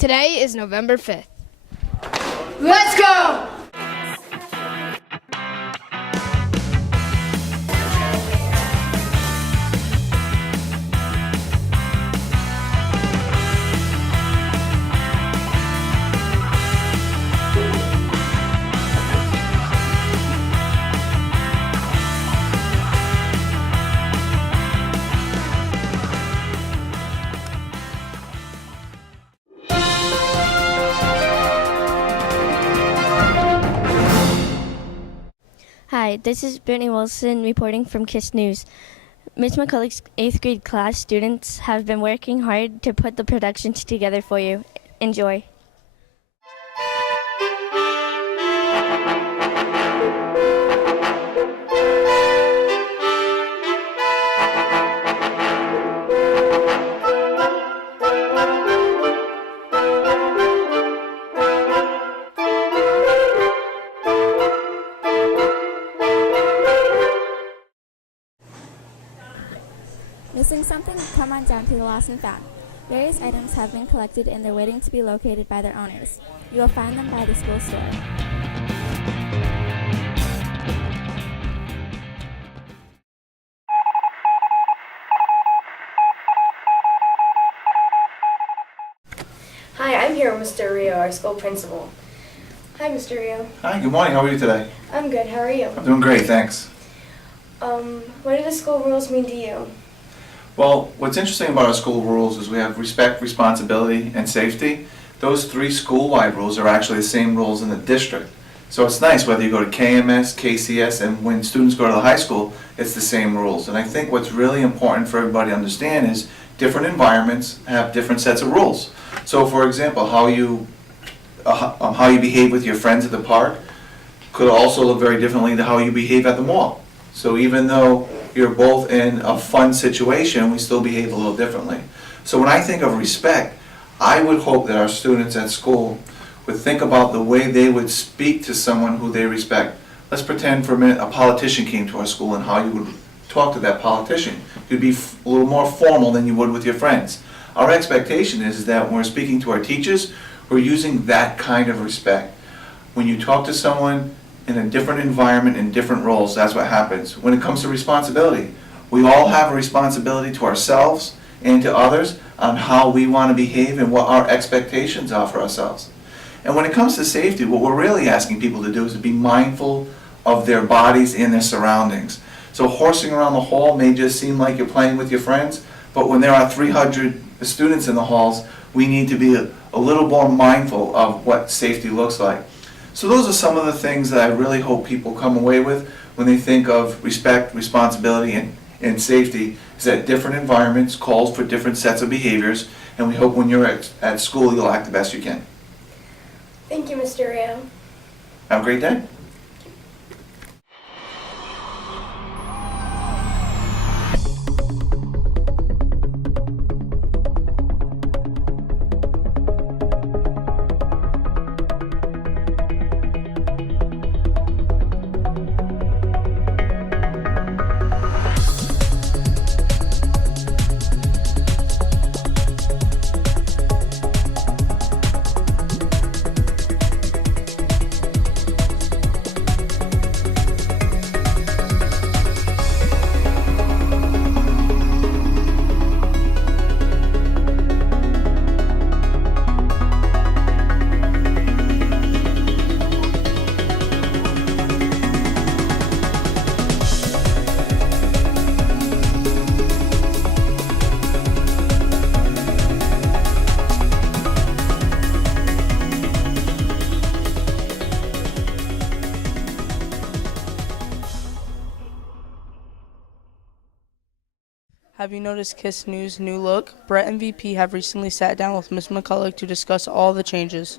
Today is November 5th. Let's go! Hi, this is Brittany Wilson reporting from KISS News. Miss McCulloch's 8th grade class students have been working hard to put the productions together for you. Enjoy. Missing something? Come on down to the Lost and Found. Various items have been collected and they're waiting to be located by their owners. You will find them by the school store. Hi, I'm here with Mr. Rio, our school principal. Hi, Mr. Rio. Hi, good morning. How are you today? I'm good. How are you? I'm doing great, thanks. What do the school rules mean to you? Well, what's interesting about our school rules is we have respect, responsibility, and safety. Those three school-wide rules are actually the same rules in the district. So it's nice whether you go to KMS, KCS, and when students go to the high school, it's the same rules. And I think what's really important for everybody to understand is different environments have different sets of rules. So for example, how you behave with your friends at the park could also look very differently to how you behave at the mall. So even though you're both in a fun situation, we still behave a little differently. So when I think of respect, I would hope that our students at school would think about the way they would speak to someone who they respect. Let's pretend for a minute a politician came to our school and how you would talk to that politician. You'd be a little more formal than you would with your friends. Our expectation is that when we're speaking to our teachers, we're using that kind of respect. When you talk to someone in a different environment, in different roles, that's what happens. When it comes to responsibility, we all have a responsibility to ourselves and to others on how we want to behave and what our expectations are for ourselves. And when it comes to safety, what we're really asking people to do is to be mindful of their bodies and their surroundings. So horsing around the hall may just seem like you're playing with your friends, but when there are 300 students in the halls, we need to be a little more mindful of what safety looks like. So those are some of the things that I really hope people come away with when they think of respect, responsibility, and safety, is that different environments calls for different sets of behaviors, and we hope when you're at school you'll act the best you can. Thank you, Mr. Rio. Have a great day. Have you noticed KISS News' new look? Brett and VP have recently sat down with Miss McCulloch to discuss all the changes.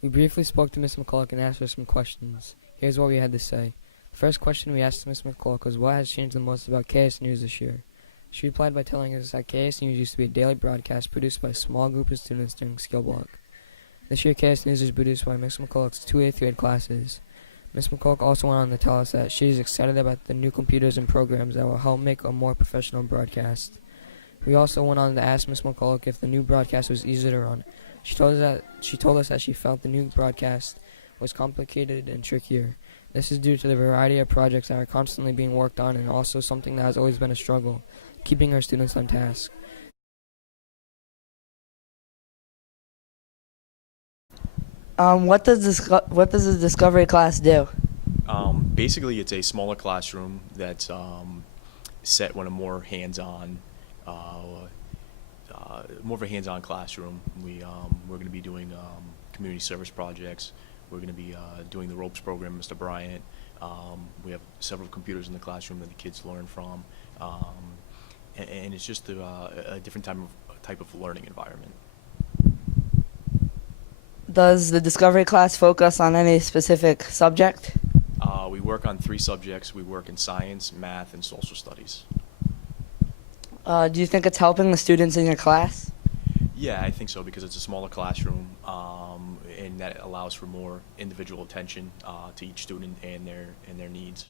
We briefly spoke to Miss McCulloch and asked her some questions. Here's what we had to say. The first question we asked Miss McCulloch was what has changed the most about KS News this year. She replied by telling us that KS News used to be a daily broadcast produced by a small group of students during skill block. This year KS News is produced by Miss McCulloch's 2 8th grade classes. Ms. McCulloch also went on to tell us that she is excited about the new computers and programs that will help make a more professional broadcast. We also went on to ask Miss McCulloch if the new broadcast was easy to run. She told us that she felt the new broadcast was complicated and trickier. This is due to the variety of projects that are constantly being worked on, and also something that has always been a struggle, keeping her students on task. What does the Discovery class do? Basically, it's a smaller classroom that's set on a more hands-on, more of a hands-on classroom. We're going to be doing community service projects. We're going to be doing the ropes program, Mr. Bryant. We have several computers in the classroom that the kids learn from, and it's just a different type of learning environment. Does the Discovery class focus on any specific subject? We work on 3 subjects. We work in science, math, and social studies. Do you think it's helping the students in your class? Yeah, I think so, because it's a smaller classroom, and that allows for more individual attention to each student and their needs.